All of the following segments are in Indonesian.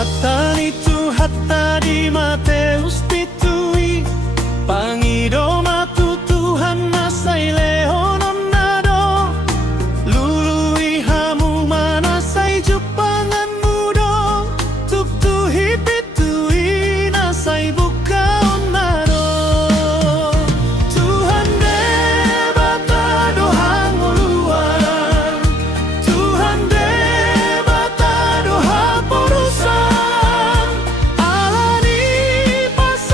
Hatta itu hatta di Mateus pitui Pangido matu Tuhan nasai leononado Lului hamu manasai jupangan mudo Tuk tuhi pitui nasai buka onado Tuhan debata dohang uluan Tuhan debata doha porusan Alani pas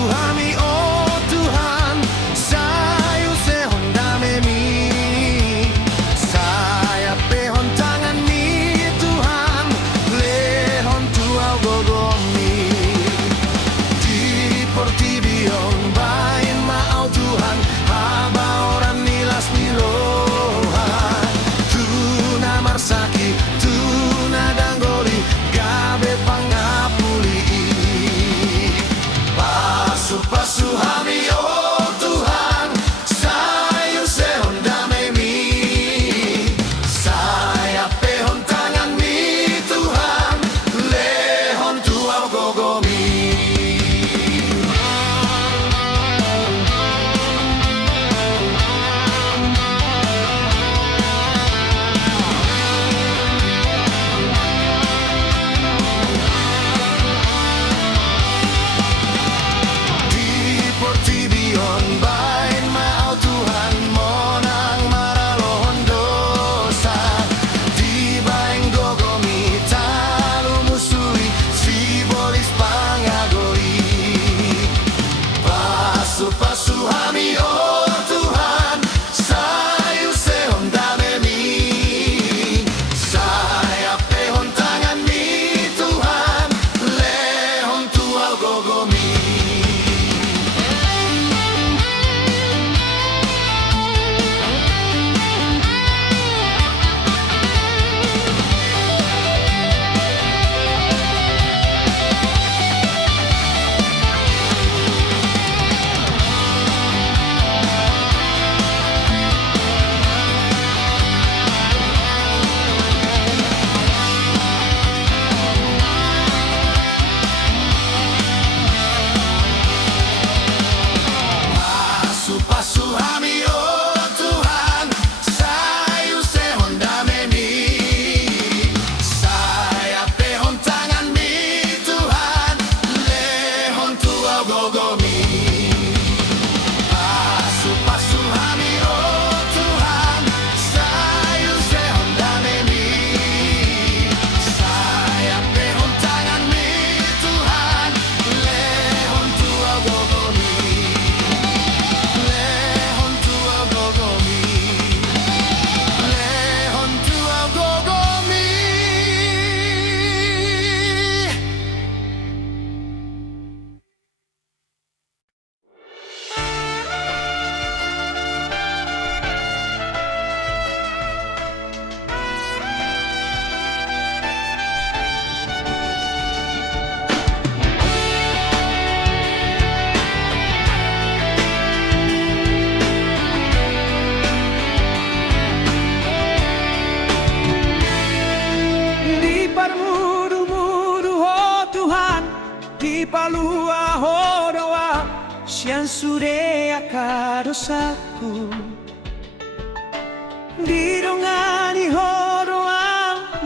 Tuhami oh Tuhan sayu sehon damemi saya pehon tangan mi Tuhan lehon tuau gogomi di portibion bain mau Tuhan haba orang nilas nirohan tuna marsaki tuna danggoli gabe pangapuli pasu hami oh Tuhan sayu sehon damemi saya pehon tangan mi Tuhan lehon tuau gogomi Portibion bain mau Tuhan monang maralohon dosa di baing gogomi talu musui si bolis pangagori pasu hami oh Tuhan sayu sehon damemi saya pehon tangan mi Tuhan lehon tuau gogomi pasu hami oh Tuhan sayu sehon damemi saya pehon tangan mi Tuhan lehon tuau gogomi pasu hami oh Tuhan sayu sehon damemi saya pehon tangan mi Tuhan lehon tuau gogomi lehon tuau gogomi lehon tuau gogomi di parmuru-muru oh Tuhan di palua hodoa sian surea kadosaku di dongani hodoa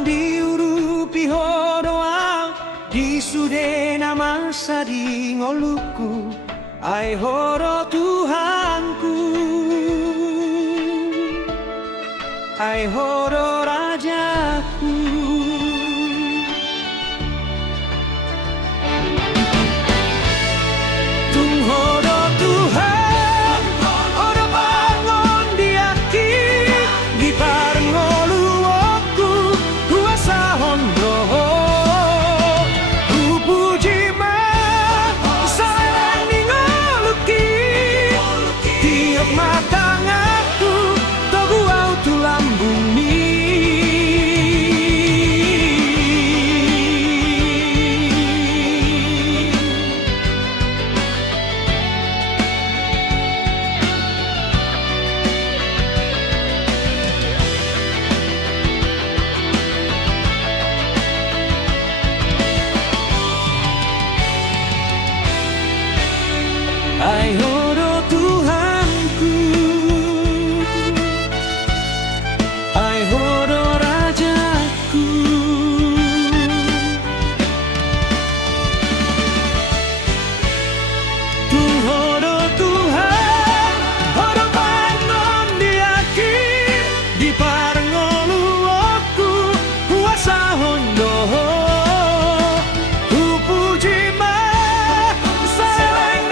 di urupi hodoa di sudena masa di ngoluku ai horo Tuhanku ai horo rajaku tung horo Tuhan horo bangun diaki di parngolu aku kuasa hondo puji ma sayang ningoluki tiap matang aku togu au tulang bumi ai horo Tuhanku ai horo rajaku tung horo Tuhan horo bangun diaki di parngolu aku kuasa hondo puji ma sayang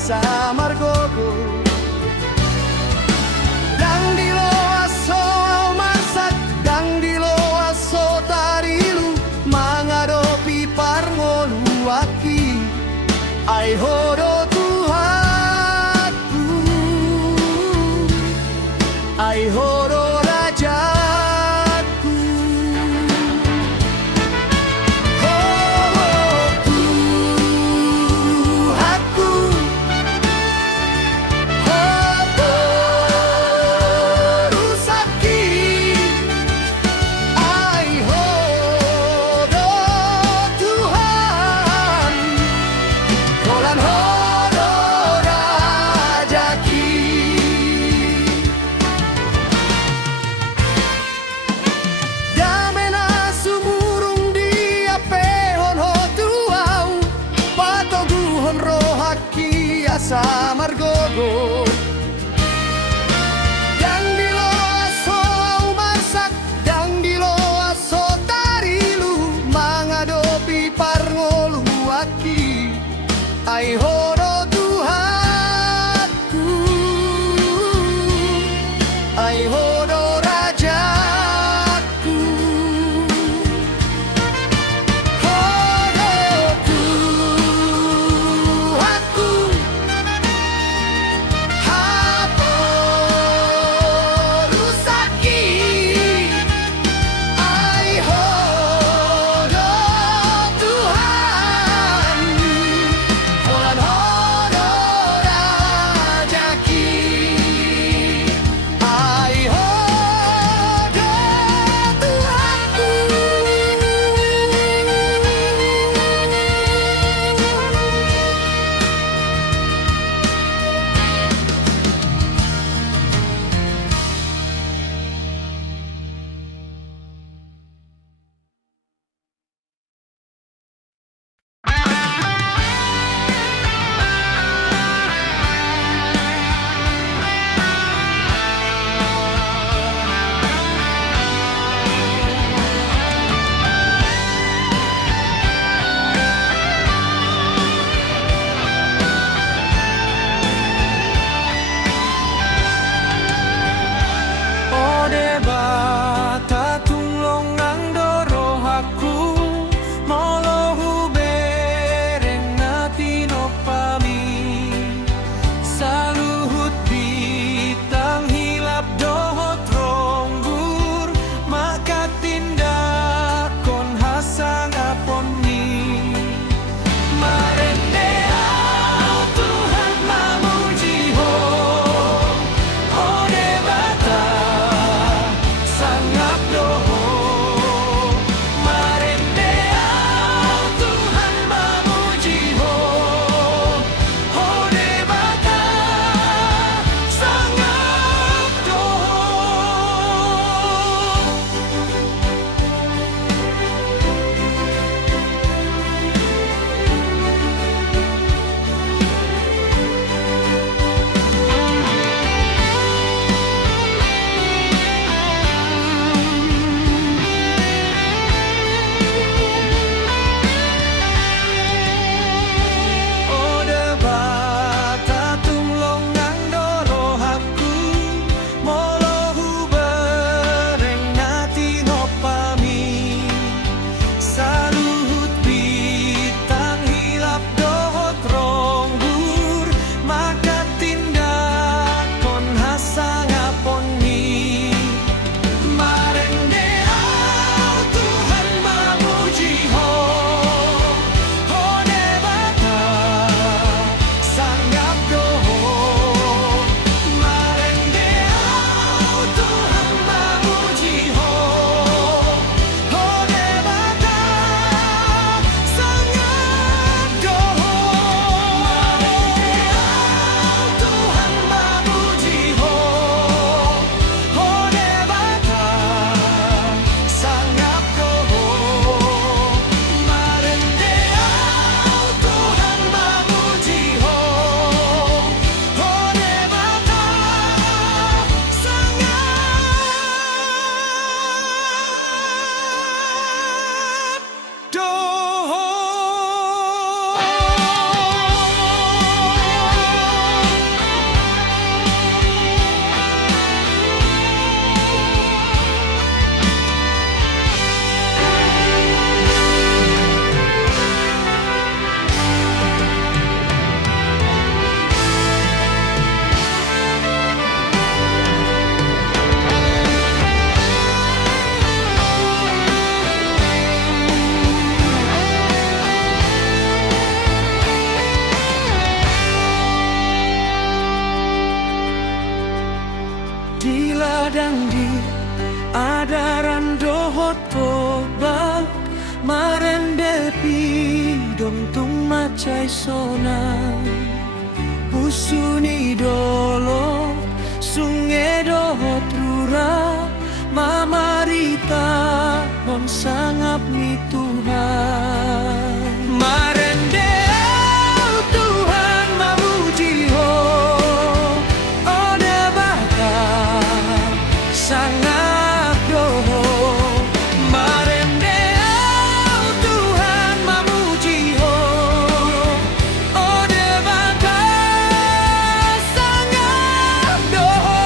sa margogo. Dang dilo aso masak, dang dilo aso tarilu, mangadopi parngoluaki, ay horo Tuhanku, ay horo rajaku. Oh Tuhanku, oh Rusaki, ay horo Tuhan, kolan horo rajaki. Dame na sumurung di apehon ho tuau, patoguhon rohaki asa margogo. Dang dilo aso masak, dang dilo aso tarilu, mangadopi parngoluaki, ay horo Tuhanku, ay horo rajaku. Horo Tuhanku, padang di adaran dohot toba marende pidom tung macai sonang usuni dolo sungai dohot rura mamarita non sangap ni Tuhan marende au Tuhan mamuji ho ode baka sangap doho marende au Tuhan mamuji ho ode baka sangap doho.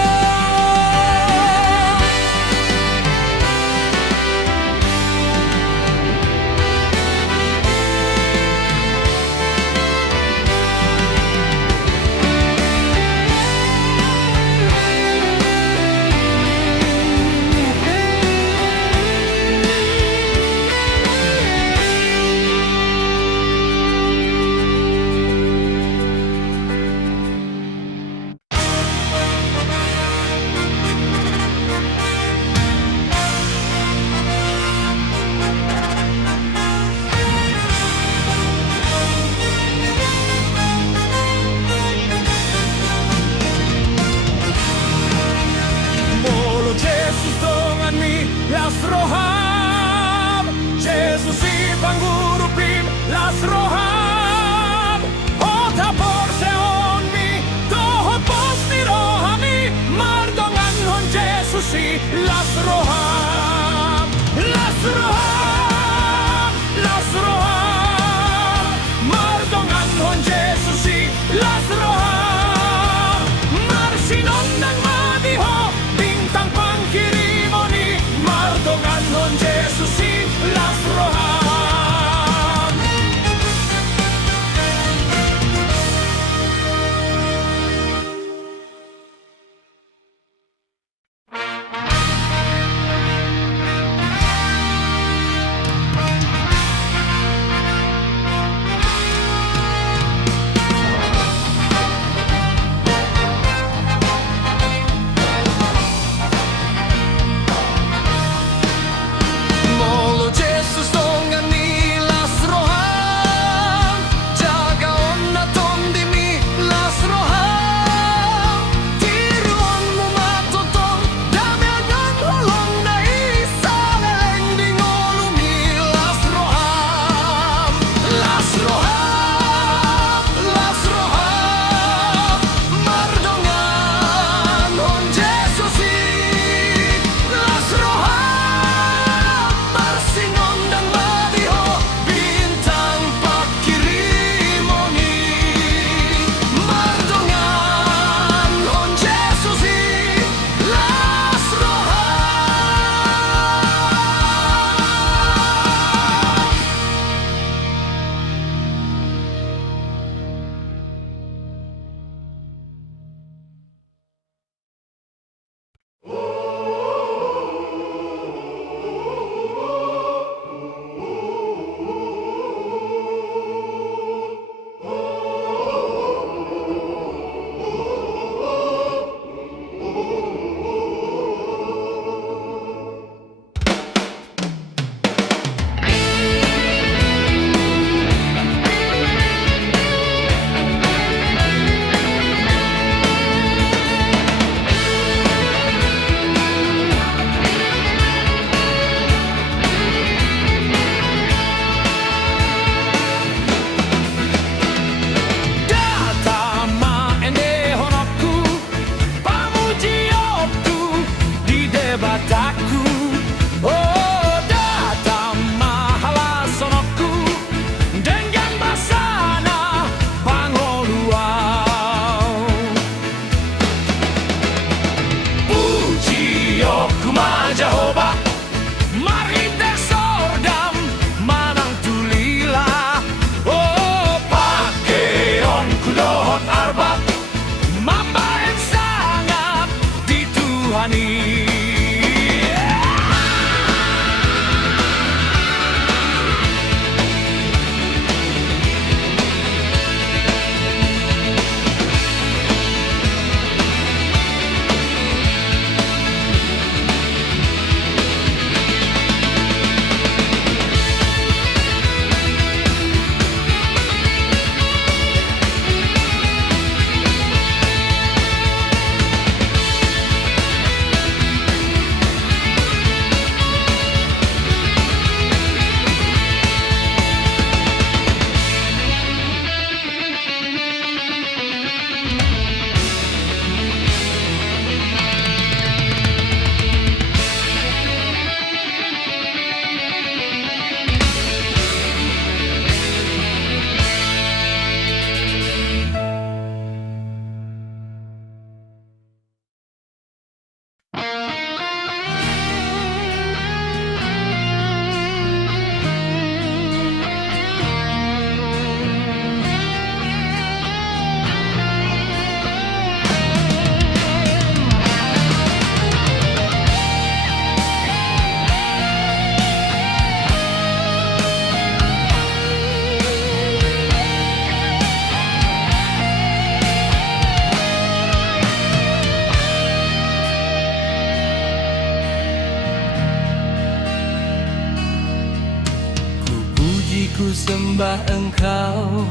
sembah Engkau,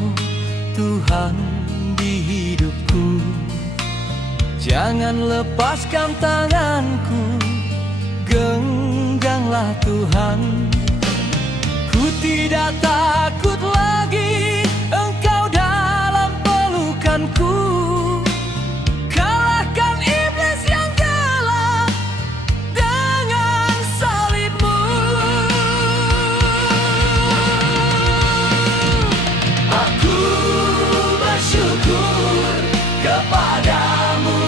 Tuhan di hidupku. Jangan lepaskan tanganku, genggamlah Tuhan. Ku tidak takut lagi, Engkau dalam pelukanku. Kalahkan iblis yang gelap dengan salibmu. Aku bersyukur kepadamu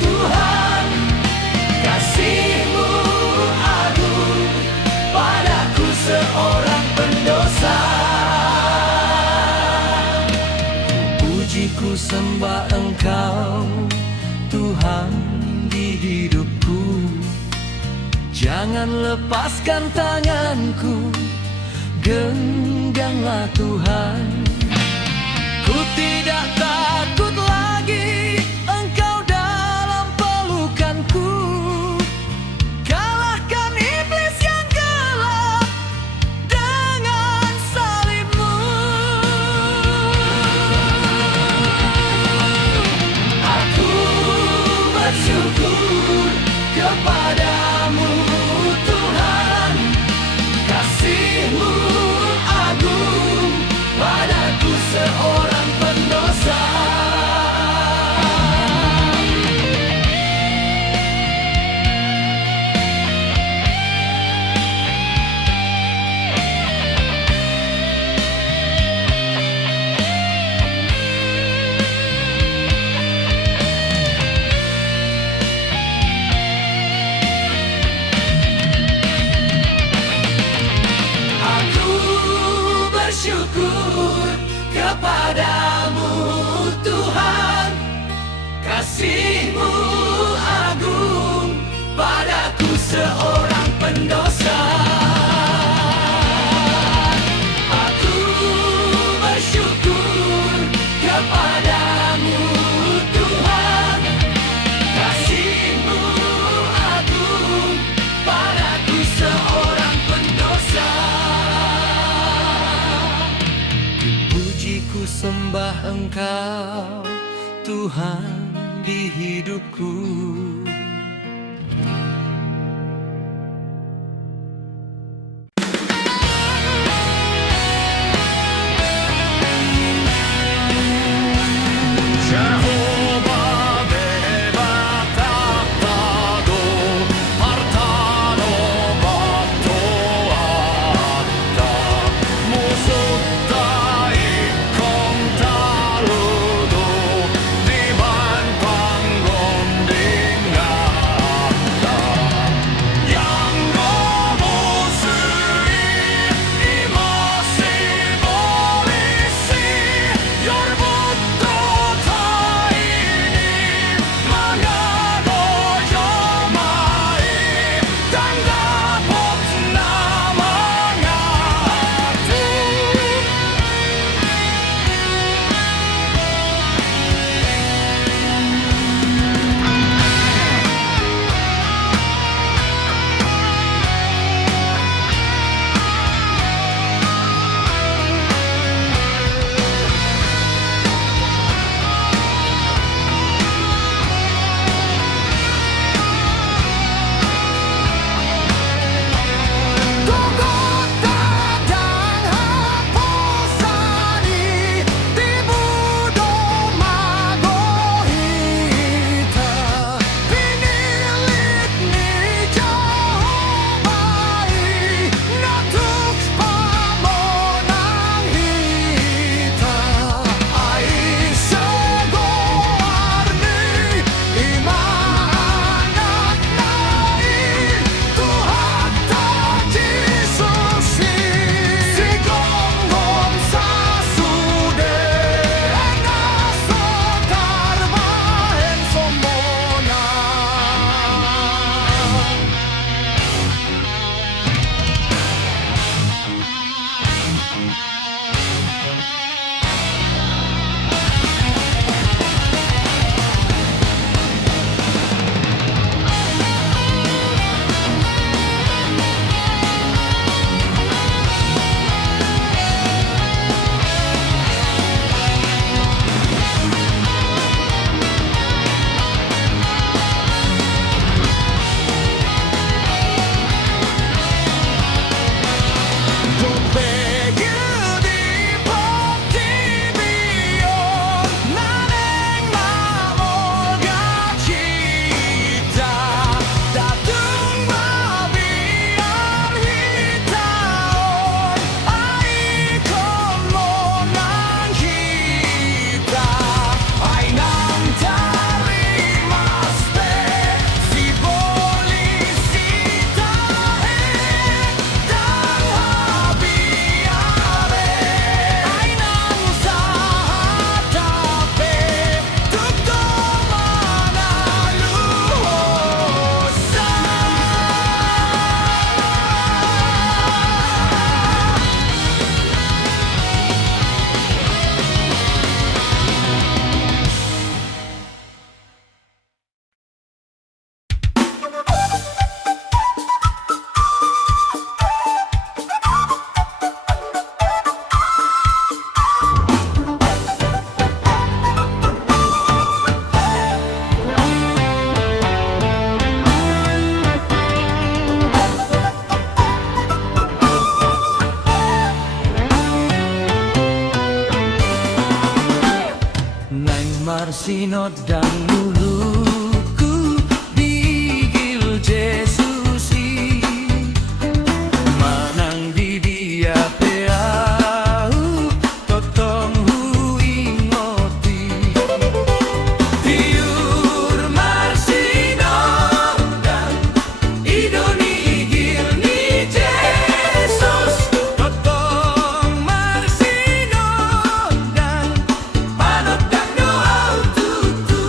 Tuhan, kasih-Mu agung padaku seorang pendosa. Puji ku sembah Engkau, Tuhan di hidupku. Jangan lepaskan tanganku, genggamlah Tuhan. Ku tidak takut lagi, Engkau dalam pelukanku. Kalahkan iblis yang gelap dengan salibmu. Aku bersyukur kepadamu Tuhan, kasih-Mu agung padaku seorang pendosa. Aku bersyukur kepadamu Tuhan, kasih-Mu agung padaku seorang pendosa. Aku bersyukur kepadamu Tuhan, kasih-Mu agung padaku seorang pendosa. Puji ku sembah Engkau, Tuhan di hidupku. Jehovah bebatapado, hartano batoata, musutta ikon taludo, di man panggondingan. Neng Marsino dan Luluku Bigil Jesusi Manang di dia peau Totong hu ingoti Tiur Marsino dan Idoni igil ni Jesus Totong Marsino dan Panot dan doa tutu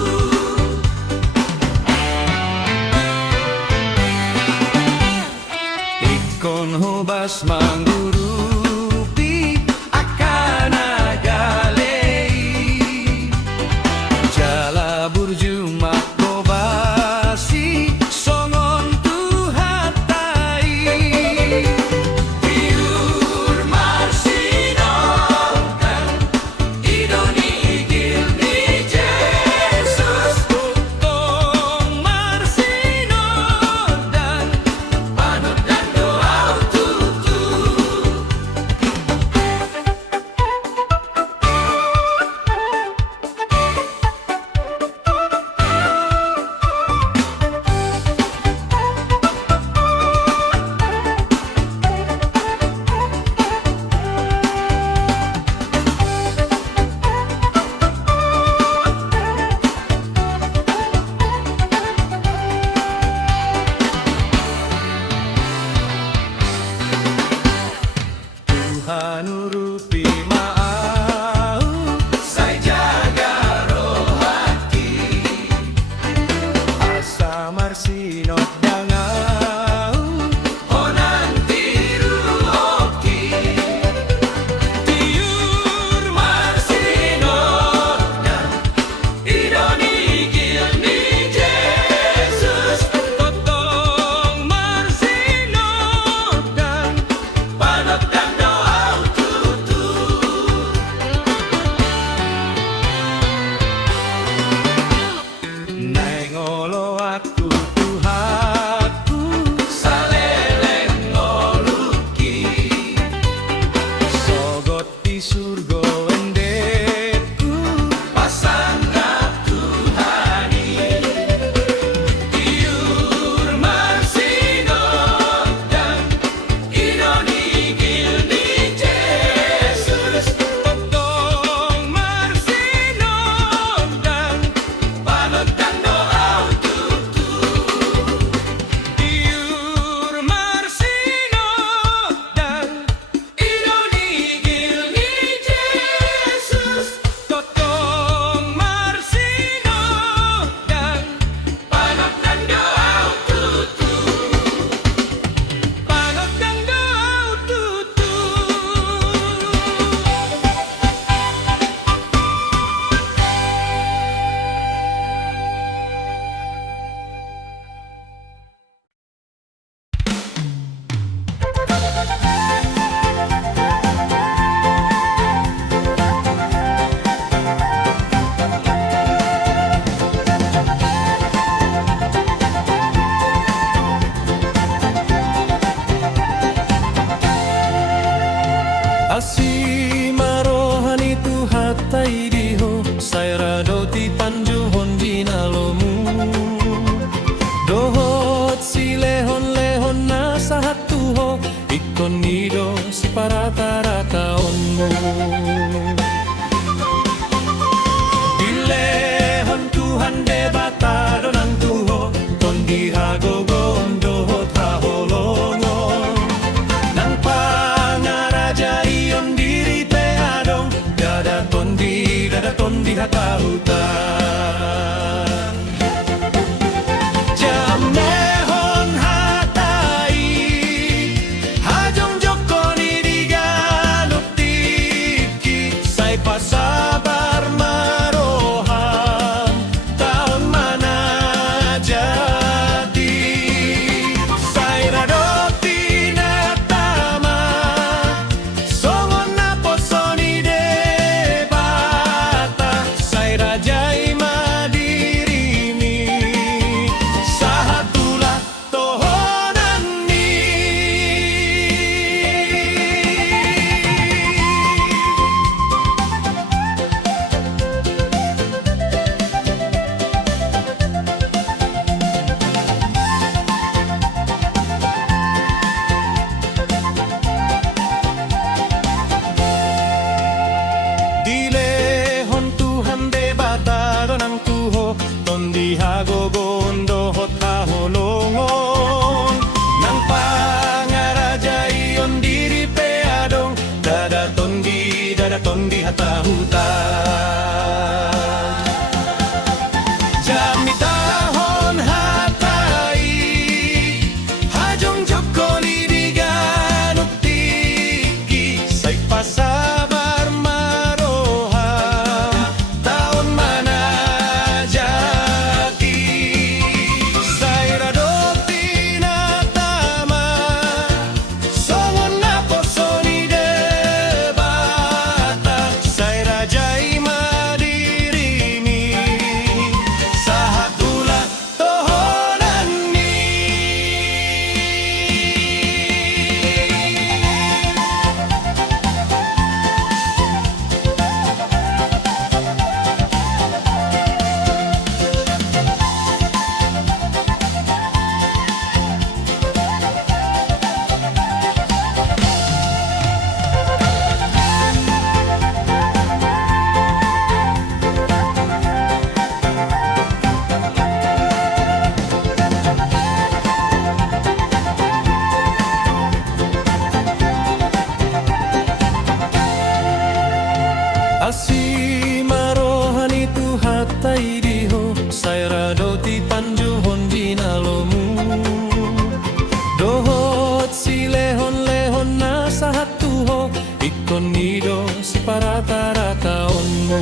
rata-rataonmu.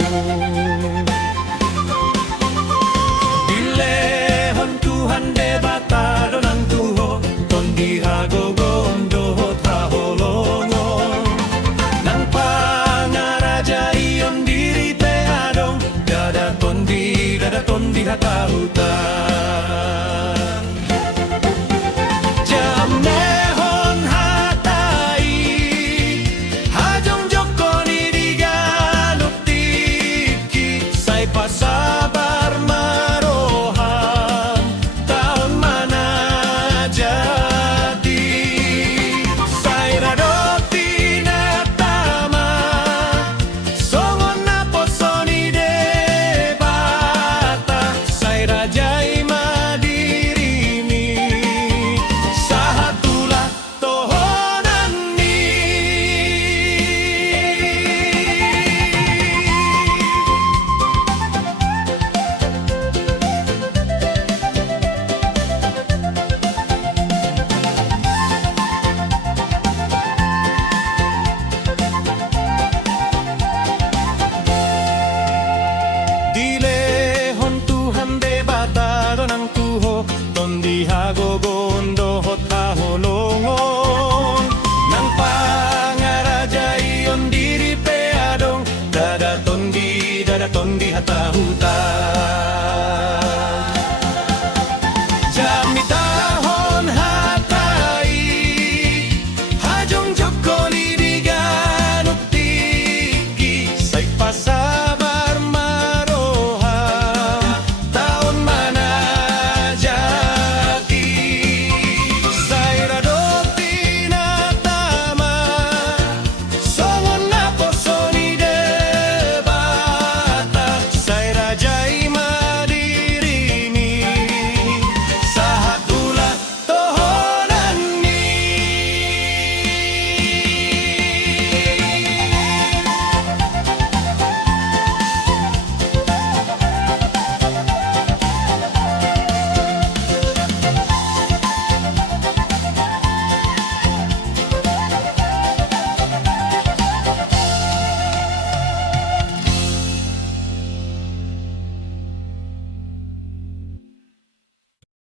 Dilehon Tuhan debatado ng tuho, tondi hagogondo traholongo. Nang pangaraja iyon diri te adong, dada tondi hatahutan.